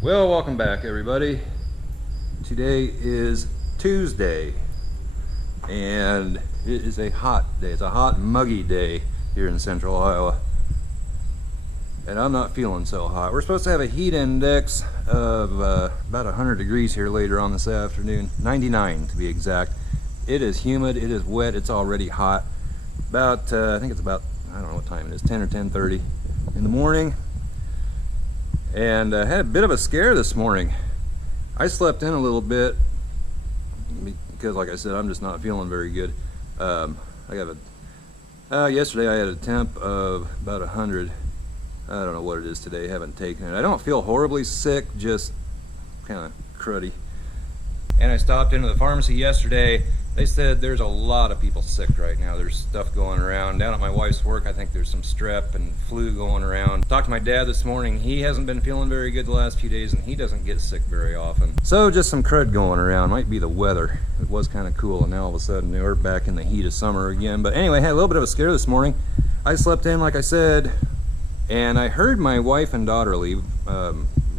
Well, welcome back everybody. Today is Tuesday and it is a hot day. It's a hot, muggy day here in central Iowa. And I'm not feeling so hot. We're supposed to have a heat index of about 100 degrees here later on this afternoon. 99 to be exact. It is humid, it is wet, it's already hot. About, I think it's about, I don't know what time it is, 10 or 10:30 in the morning. And I had a bit of a scare this morning. I slept in a little bit because, like I said, I'm just not feeling very good. Yesterday I had a temp of about 100. I don't know what it is today, haven't taken it. I don't feel horribly sick, just kind of cruddy. And I stopped into the pharmacy yesterday. They said there's a lot of people sick right now. There's stuff going around. Down at my wife's work, I think there's some strep and flu going around. Talked to my dad this morning. He hasn't been feeling very good the last few days and he doesn't get sick very often. So just some crud going around. Might be the weather. It was kind of cool and now all of a sudden we're back in the heat of summer again. But anyway, I had a little bit of a scare this morning. I slept in, like I said, and I heard my wife and daughter leave.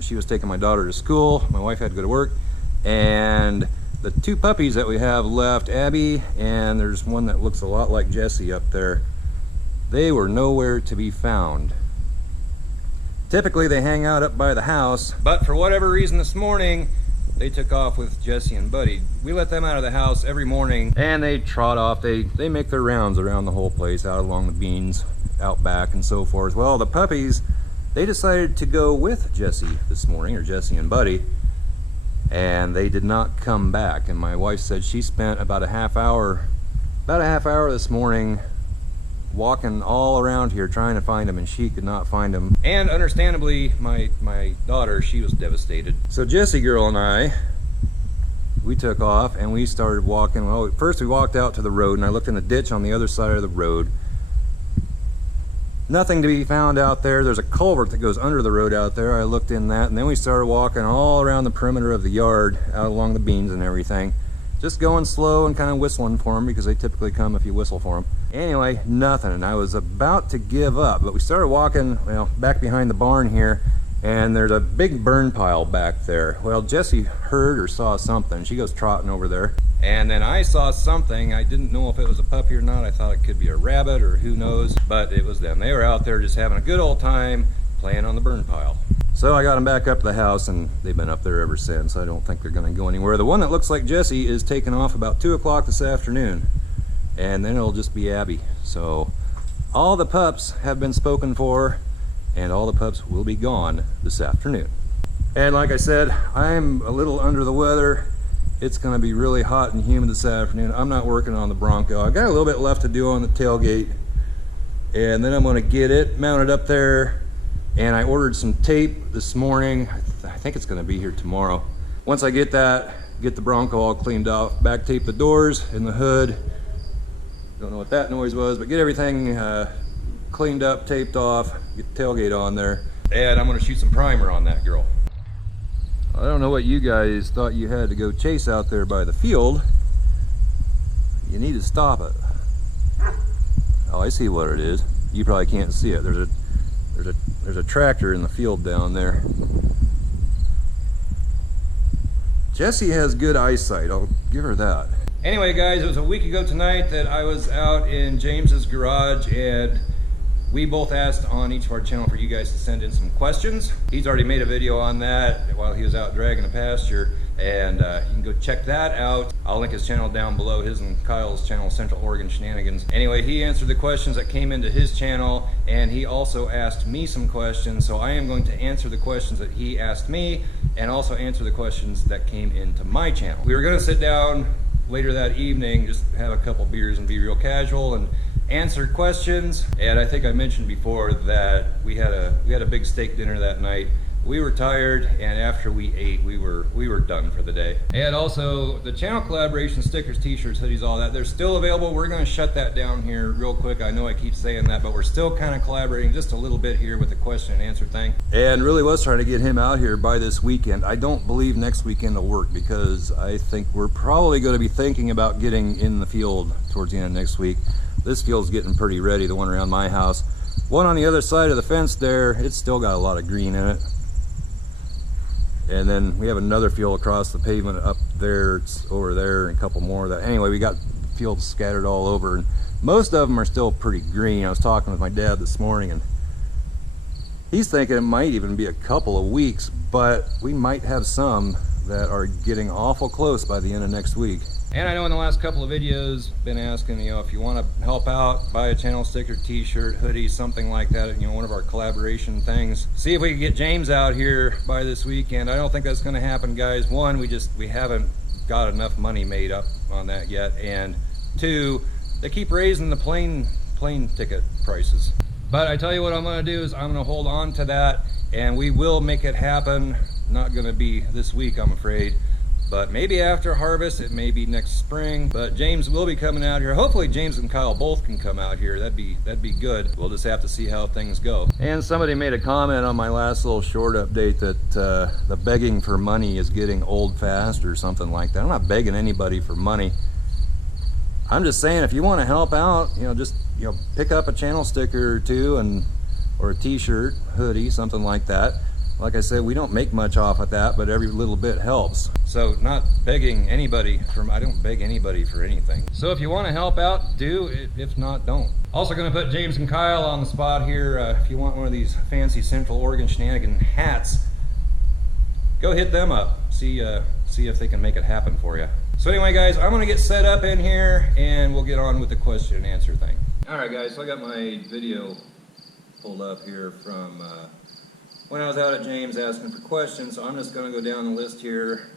She was taking my daughter to school. My wife had to go to work. And the two puppies that we have left, Abby, and there's one that looks a lot like Jessie up there, they were nowhere to be found. Typically they hang out up by the house, but for whatever reason this morning, they took off with Jessie and Buddy. We let them out of the house every morning and they trot off. They make their rounds around the whole place, out along the beans, out back and so forth. Well, the puppies, they decided to go with Jessie this morning, or Jessie and Buddy, and they did not come back. And my wife said she spent about a half hour this morning walking all around here trying to find them, and she could not find them. And understandably, my daughter, she was devastated. So Jessie girl and I, we took off and we started walking. Well, first we walked out to the road and I looked in the ditch on the other side of the road. Nothing to be found out there. There's a culvert that goes under the road out there. I looked in that, and then we started walking all around the perimeter of the yard, out along the beans and everything. Just going slow and kind of whistling for them because they typically come if you whistle for them. Anyway, nothing, and I was about to give up, but we started walking, well, back behind the barn here, and there's a big burn pile back there. Well, Jessie heard or saw something. She goes trotting over there. And then I saw something. I didn't know if it was a puppy or not. I thought it could be a rabbit or who knows, but it was them. They were out there just having a good old time playing on the burn pile. So I got them back up to the house and they've been up there ever since. I don't think they're gonna go anywhere. The one that looks like Jessie is taking off about 2 o'clock this afternoon, and then it'll just be Abby. So all the pups have been spoken for and all the pups will be gone this afternoon. And like I said, I'm a little under the weather. It's going to be really hot and humid this afternoon. I'm not working on the Bronco. I've got a little bit left to do on the tailgate, and then I'm going to get it mounted up there. And I ordered some tape this morning. I think it's going to be here tomorrow. Once I get that, get the Bronco all cleaned off, back tape the doors and the hood. Don't know what that noise was, but get everything cleaned up, taped off, get the tailgate on there. And I'm going to shoot some primer on that girl. I don't know what you guys thought you had to go chase out there by the field. You need to stop it. Oh, I see what it is. You probably can't see it. There's a tractor in the field down there. Jessie has good eyesight. I'll give her that. Anyway, guys, it was a week ago tonight that I was out in James's garage, and we both asked on each of our channel for you guys to send in some questions. He's already made a video on that while he was out dragging a pasture, and you can go check that out. I'll link his channel down below, his and Kyle's channel, Central Oregon Shenanigans. Anyway, he answered the questions that came into his channel, and he also asked me some questions, so I am going to answer the questions that he asked me, and also answer the questions that came into my channel. We were gonna sit down later that evening, just have a couple beers and be real casual and answer questions. And I think I mentioned before that we had a big steak dinner that night. We were tired, and after we ate, we were done for the day. And also the channel collaboration stickers, t-shirts, hoodies, all that, they're still available. We're going to shut that down here real quick. I know I keep saying that, but we're still kind of collaborating just a little bit here with the question and answer thing. And really was trying to get him out here by this weekend. I don't believe next weekend will work because I think we're probably going to be thinking about getting in the field towards the end of next week. This field's getting pretty ready, the one around my house. One on the other side of the fence there, it's still got a lot of green in it. And then we have another field across the pavement up there, it's over there, and a couple more of that. Anyway, we got fields scattered all over, and most of them are still pretty green. I was talking with my dad this morning, and he's thinking it might even be a couple of weeks, but we might have some that are getting awful close by the end of next week. And I know in the last couple of videos, been asking, you know, if you want to help out, buy a channel sticker, t-shirt, hoodie, something like that, you know, one of our collaboration things. See if we can get James out here by this weekend. I don't think that's going to happen, guys. One, we haven't got enough money made up on that yet, and two, they keep raising the plane ticket prices. But I tell you what I'm going to do is I'm going to hold on to that, and we will make it happen. Not going to be this week, I'm afraid. But maybe after harvest, it may be next spring. But James will be coming out here. Hopefully James and Kyle both can come out here. That'd be good. We'll just have to see how things go. And somebody made a comment on my last little short update that the begging for money is getting old fast or something like that. I'm not begging anybody for money. I'm just saying, if you want to help out, you know, just, you know, pick up a channel sticker or two, or a t-shirt, hoodie, something like that. Like I said, we don't make much off of that, but every little bit helps. So not begging anybody I don't beg anybody for anything. So if you want to help out, do. If not, don't. Also going to put James and Kyle on the spot here. If you want one of these fancy Central Oregon Shenanigan hats, go hit them up. See if they can make it happen for you. So anyway, guys, I'm going to get set up in here, and we'll get on with the question and answer thing. All right, guys, so I got my video pulled up here from when I was out at James asking for questions, so I'm just going to go down the list here.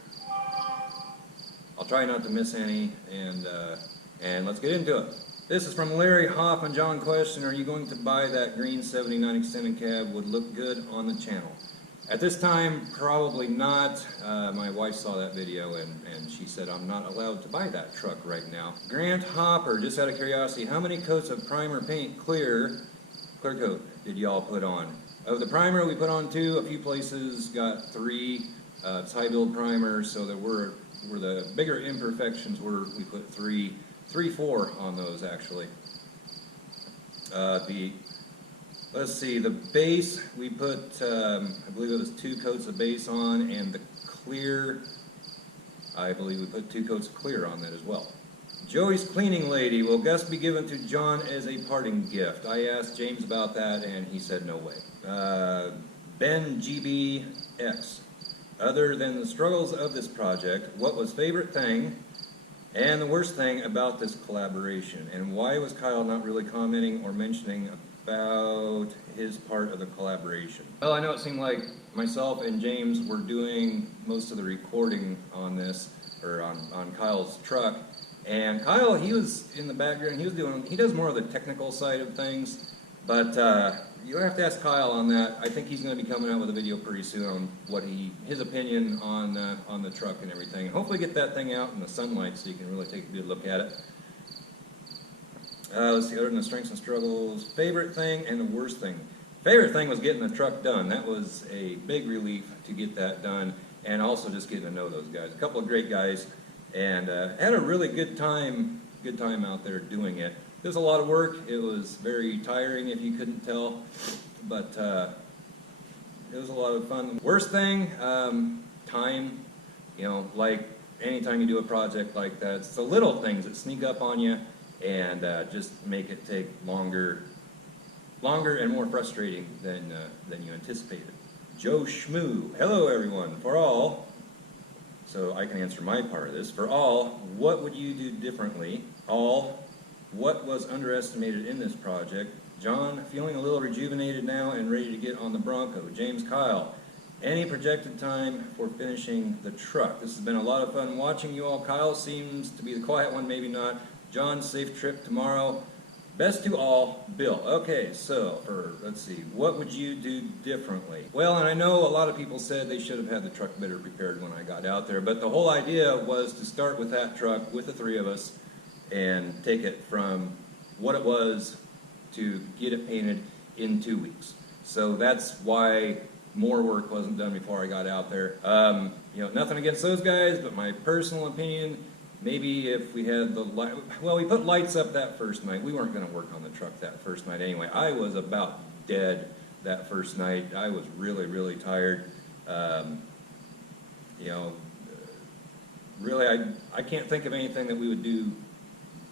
I'll try not to miss any, and let's get into it. This is from Larry Hoffman. John question, are you going to buy that green 79 extended cab? Would look good on the channel. At this time, probably not. My wife saw that video, and she said I'm not allowed to buy that truck right now. Grant Hopper, just out of curiosity, how many coats of primer paint clear coat did y'all put on? Of the primer, we put on 2. A few places got 3. It's high build primer, so that where the bigger imperfections were, we put 3, 4 on those actually. Let's see, the base we put, I believe it was 2 coats of base on, and the clear, I believe we put 2 coats of clear on that as well. Joey's cleaning lady, will Gus be given to John as a parting gift? I asked James about that, and he said no way. Ben GBX, other than the struggles of this project, what was favorite thing and the worst thing about this collaboration? And why was Kyle not really commenting or mentioning about his part of the collaboration? Well, I know it seemed like myself and James were doing most of the recording on this, or on Kyle's truck. And Kyle, he was in the background, he does more of the technical side of things, but you'll have to ask Kyle on that. I think he's going to be coming out with a video pretty soon on what his opinion on the truck and everything. And hopefully get that thing out in the sunlight so you can really take a good look at it. Let's see, other than the strengths and struggles, favorite thing and the worst thing. Favorite thing was getting the truck done. That was a big relief to get that done, and also just getting to know those guys. A couple of great guys. And had a really good time out there doing it. It was a lot of work. It was very tiring if you couldn't tell, but it was a lot of fun. Worst thing, time. You know, like anytime you do a project like that, it's the little things that sneak up on you and just make it take longer and more frustrating than you anticipated. Joe Schmoo, hello everyone. For all. So I can answer my part of this. For all, what would you do differently? All, what was underestimated in this project? John, feeling a little rejuvenated now and ready to get on the Bronco. James, Kyle, any projected time for finishing the truck? This has been a lot of fun watching you all. Kyle seems to be the quiet one, maybe not. John, safe trip tomorrow. Best to all, Bill. Okay, so let's see, what would you do differently? Well, and I know a lot of people said they should have had the truck better prepared when I got out there, but the whole idea was to start with that truck with the 3 of us and take it from what it was to get it painted in 2 weeks. So that's why more work wasn't done before I got out there. You know, nothing against those guys, but my personal opinion, maybe if we had the light, well, we put lights up that first night. We weren't going to work on the truck that first night anyway. I was about dead that first night. I was really, really tired. You know, really, I can't think of anything that we would do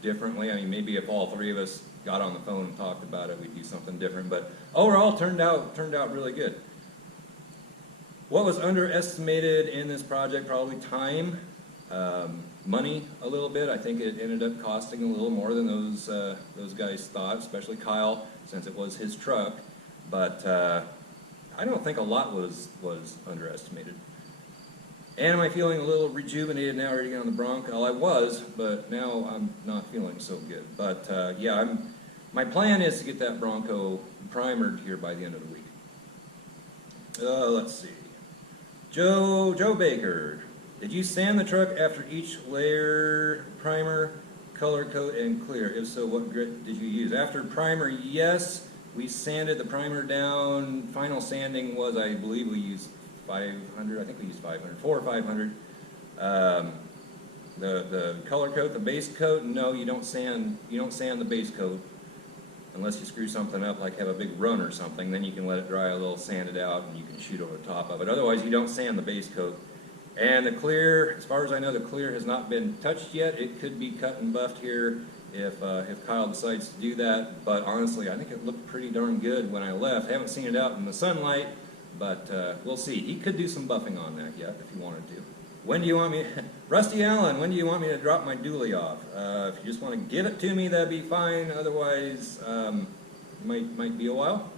differently. I mean, maybe if all three of us got on the phone and talked about it, we'd do something different. But overall, turned out really good. What was underestimated in this project? Probably time, money a little bit. I think it ended up costing a little more than those guys thought, especially Kyle, since it was his truck. But I don't think a lot was underestimated. And am I feeling a little rejuvenated now, ready to get on the Bronco? Well, I was, but now I'm not feeling so good. But yeah, my plan is to get that Bronco primered here by the end of the week. Let's see. Joe Baker, did you sand the truck after each layer, primer, color coat, and clear? If so, what grit did you use? After primer, yes, we sanded the primer down. Final sanding was, I believe we used 500, I think we used 500, 400 or 500. The color coat, the base coat, no, you don't sand the base coat unless you screw something up, like have a big run or something. Then you can let it dry a little, sand it out, and you can shoot over the top of it. Otherwise, you don't sand the base coat. And the clear, as far as I know, the clear has not been touched yet. It could be cut and buffed here if Kyle decides to do that. But honestly, I think it looked pretty darn good when I left. I haven't seen it out in the sunlight, but we'll see. He could do some buffing on that yet if he wanted to. When do you want me, Rusty Allen, when do you want me to drop my dually off? If you just want to give it to me, that'd be fine. Otherwise, might be a while.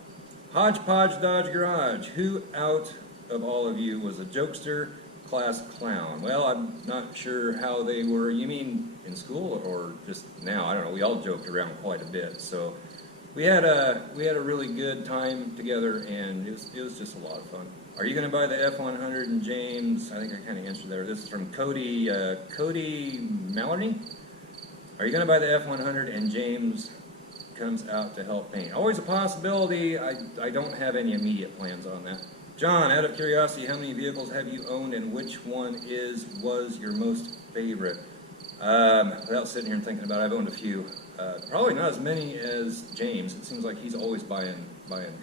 Hodgepodge Dodge Garage. Who out of all of you was a jokester class clown? Well, I'm not sure how they were. You mean in school or just now? I don't know. We all joked around quite a bit. So we had a really good time together, and it was just a lot of fun. Are you going to buy the F100 and James? I think I kind of answered there. This is from Cody Maloney. Are you going to buy the F100 and James comes out to help paint? Always a possibility. I don't have any immediate plans on that. John, out of curiosity, how many vehicles have you owned, and which one was your most favorite? Without sitting here and thinking about it, I've owned a few. Probably not as many as James. It seems like he's always buying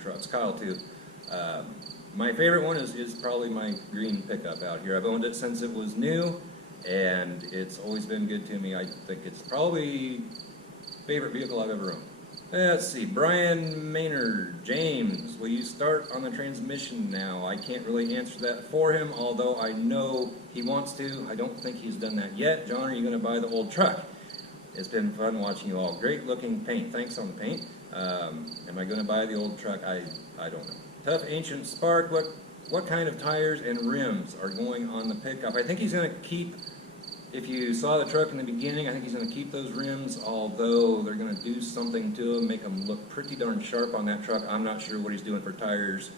trucks. Kyle too. My favorite one is probably my green pickup out here. I've owned it since it was new, and it's always been good to me. I think it's probably favorite vehicle I've ever owned. Let's see, Brian Maynard, James, will you start on the transmission now? I can't really answer that for him, although I know he wants to. I don't think he's done that yet. John, are you going to buy the old truck? It's been fun watching you all. Great looking paint. Thanks on the paint. Am I going to buy the old truck? I don't know. Tough Ancient Spark, what kind of tires and rims are going on the pickup? I think he's going to keep, if you saw the truck in the beginning, I think he's going to keep those rims, although they're going to do something to them, make them look pretty darn sharp on that truck. I'm not sure what he's doing for tires.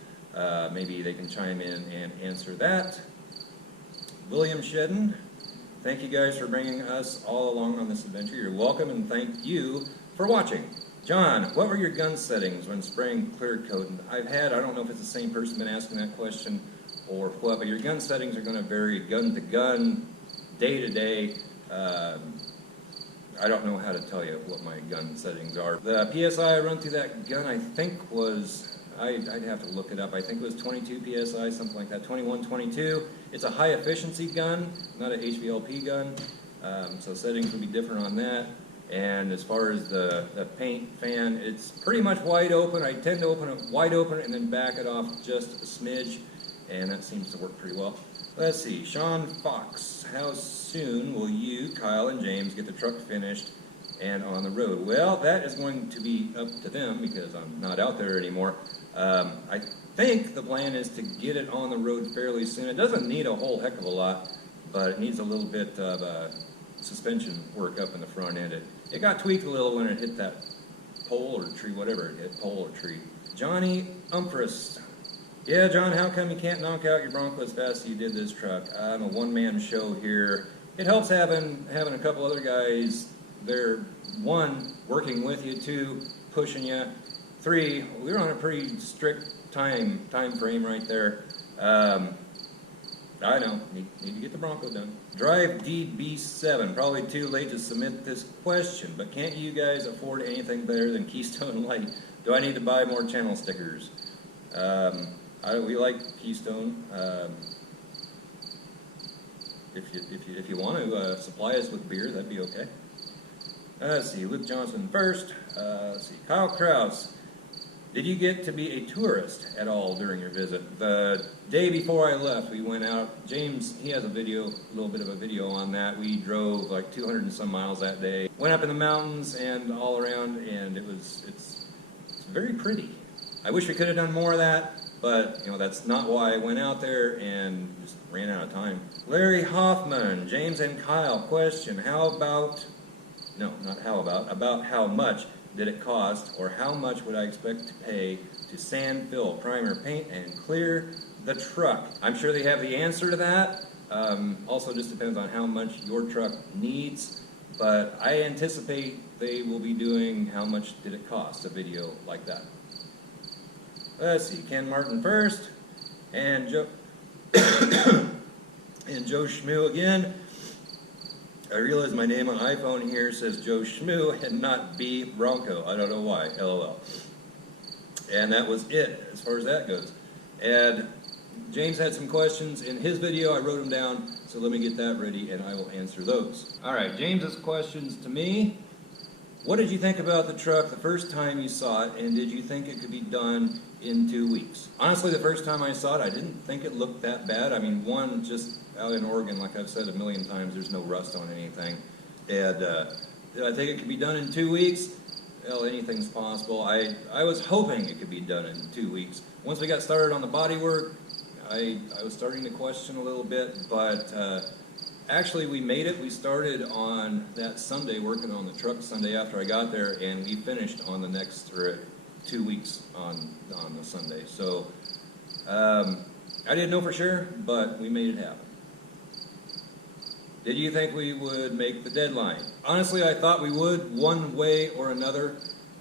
Maybe they can chime in and answer that. William Shedden, thank you guys for bringing us all along on this adventure. You're welcome, and thank you for watching. John, what were your gun settings when spraying clear coat? And I don't know if it's the same person been asking that question or what, but your gun settings are going to vary gun to gun, day to day. I don't know how to tell you what my gun settings are. The PSI I run through that gun, I think was, I'd have to look it up. I think it was 22 PSI, something like that, 21, 22. It's a high efficiency gun, not an HVLP gun, so settings would be different on that. And as far as the paint fan, it's pretty much wide open. I tend to open it wide open and then back it off just a smidge, and that seems to work pretty well. Let's see, Sean Fox, how soon will you, Kyle, and James get the truck finished and on the road? Well, that is going to be up to them because I'm not out there anymore. I think the plan is to get it on the road fairly soon. It doesn't need a whole heck of a lot, but it needs a little bit of suspension work up in the front end. It got tweaked a little when it hit that pole or tree, whatever it hit, pole or tree. Johnny Umphris. Yeah, John, how come you can't knock out your Bronco as fast as you did this truck? I'm a one-man show here. It helps having a couple other guys there, one, working with you, two, pushing you, three, we were on a pretty strict time frame right there. I know, need to get the Bronco done. Drive DB7, probably too late to submit this question, but can't you guys afford anything better than Keystone Light? Do I need to buy more channel stickers? We like Keystone. if you want to supply us with beer, that'd be okay. Let's see, Luke Johnson first. Let's see, Kyle Kraus. Did you get to be a tourist at all during your visit? The day before I left, we went out. James, he has a little bit of a video on that. We drove like 200 and some miles that day. Went up in the mountains and all around, and it's very pretty. I wish we could have done more of that, but you know, that's not why I went out there and just ran out of time. Larry Hoffman, James and Kyle, question, about how much did it cost, or how much would I expect to pay to sand, fill, primer, paint, and clear the truck? I'm sure they have the answer to that. Also just depends on how much your truck needs, but I anticipate they will be doing how much did it cost, a video like that. Let's see, Ken Martin first, and Joe and Joe Schmoo again. I realize my name on iPhone here says Joe Schmoo and not B Bronco. I don't know why, LOL. And that was it as far as that goes. And James had some questions in his video. I wrote them down, so let me get that ready and I will answer those. All right, James's questions to me. What did you think about the truck the first time you saw it, and did you think it could be done in 2 weeks? Honestly, the first time I saw it, I didn't think it looked that bad. I mean, one, just out in Oregon, like I've said a million times, there's no rust on anything. And did I think it could be done in 2 weeks? Well, anything's possible. I was hoping it could be done in 2 weeks. Once we got started on the body work, I was starting to question a little bit, but actually we made it. We started on that Sunday, working on the truck Sunday after I got there, and we finished on the next 2 weeks on the Sunday. So I didn't know for sure, but we made it happen. Did you think we would make the deadline? Honestly, I thought we would, one way or another.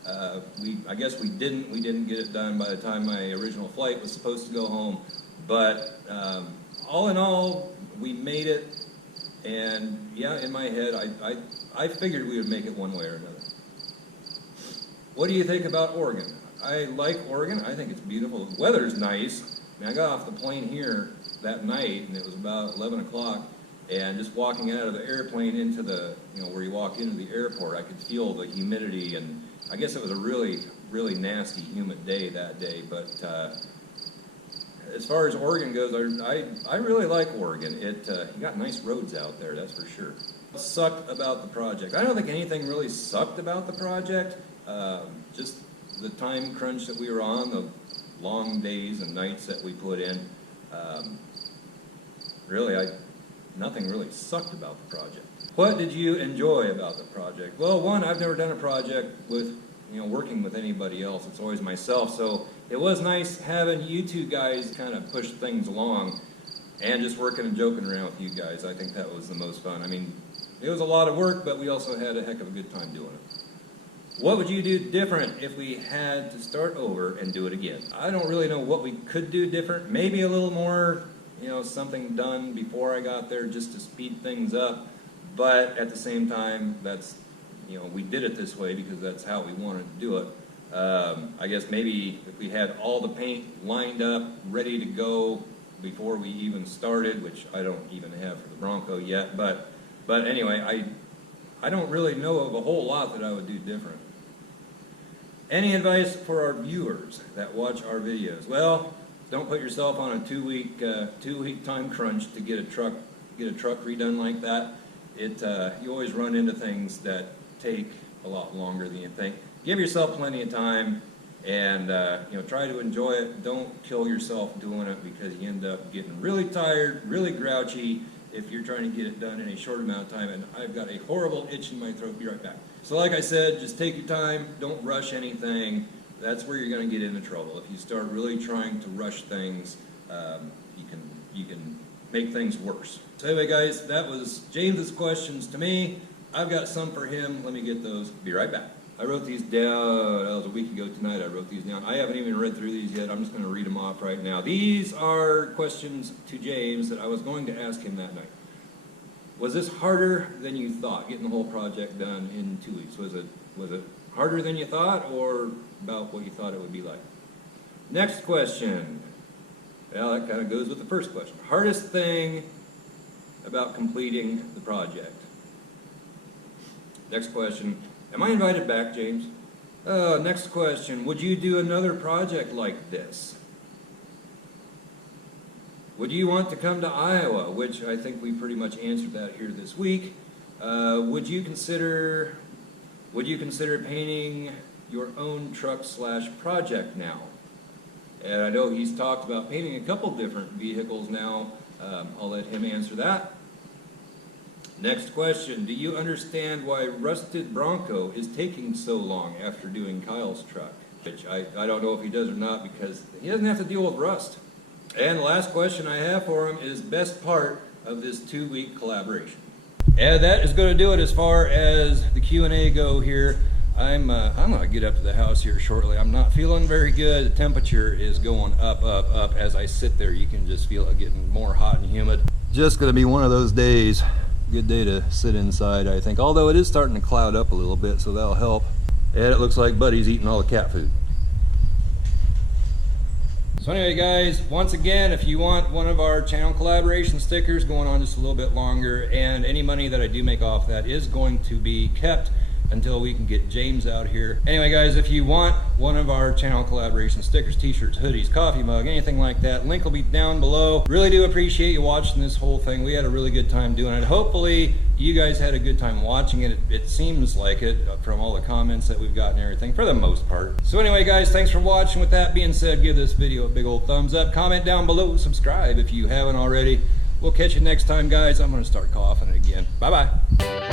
I guess we didn't. We didn't get it done by the time my original flight was supposed to go home. But all in all, we made it. And yeah, in my head, I figured we would make it one way or another. What do you think about Oregon? I like Oregon. I think it's beautiful. The weather's nice. I mean, I got off the plane here that night, and it was about 11 o'clock. And just walking out of the airplane into the, where you walk into the airport, I could feel the humidity. And I guess it was a really, really nasty, humid day that day. But as far as Oregon goes, I really like Oregon. You got nice roads out there, that's for sure. What sucked about the project? I don't think anything really sucked about the project. Just the time crunch that we were on, the long days and nights that we put in. Nothing really sucked about the project. What did you enjoy about the project? Well, one, I've never done a project with, working with anybody else. It's always myself. So it was nice having you two guys kind of push things along and just working and joking around with you guys. I think that was the most fun. I mean, it was a lot of work, but we also had a heck of a good time doing it. What would you do different if we had to start over and do it again? I don't really know what we could do different. Maybe a little more, something done before I got there just to speed things up. But at the same time, that's, we did it this way because that's how we wanted to do it. I guess maybe if we had all the paint lined up, ready to go before we even started, which I don't even have for the Bronco yet. But anyway, I don't really know of a whole lot that I would do different. Any advice for our viewers that watch our videos? Well, don't put yourself on a two-week time crunch to get a truck redone like that. You always run into things that take a lot longer than you think. Give yourself plenty of time, and try to enjoy it. Don't kill yourself doing it because you end up getting really tired, really grouchy if you're trying to get it done in a short amount of time. And I've got a horrible itch in my throat. Be right back. So like I said, just take your time. Don't rush anything. That's where you're going to get into trouble. If you start really trying to rush things, you can make things worse. So anyway, guys, that was James's questions to me. I've got some for him. Let me get those. Be right back. I wrote these down. That was a week ago tonight. I wrote these down. I haven't even read through these yet. I'm just going to read them off right now. These are questions to James that I was going to ask him that night. Was this harder than you thought, getting the whole project done in 2 weeks? Was it harder than you thought, or about what you thought it would be like? Next question. Well, that kind of goes with the first question. Hardest thing about completing the project. Next question, am I invited back, James? Next question, would you do another project like this? Would you want to come to Iowa? Which I think we pretty much answered that here this week. Would you consider painting your own truck / project now? And I know he's talked about painting a couple different vehicles now. I'll let him answer that. Next question, do you understand why Rusted Bronco is taking so long after doing Kyle's truck? Which I don't know if he does or not, because he doesn't have to deal with rust. And the last question I have for him is best part of this 2-week collaboration. And that is going to do it as far as the Q&A go here. I'm going to get up to the house here shortly. I'm not feeling very good. The temperature is going up as I sit there. You can just feel it getting more hot and humid. Just going to be one of those days. Good day to sit inside, I think. Although it is starting to cloud up a little bit, so that'll help. And it looks like Buddy's eating all the cat food. So anyway, guys, once again, if you want one of our channel collaboration stickers going on just a little bit longer, and any money that I do make off that is going to be kept until we can get James out here. Anyway, guys, if you want one of our channel collaboration stickers, t-shirts, hoodies, coffee mug, anything like that, link will be down below. Really do appreciate you watching this whole thing. We had a really good time doing it. Hopefully you guys had a good time watching it. It seems like it from all the comments that we've gotten and everything, for the most part. So anyway, guys, thanks for watching. With that being said, give this video a big old thumbs up, comment down below, subscribe if you haven't already. We'll catch you next time, guys. I'm going to start coughing again. Bye-bye.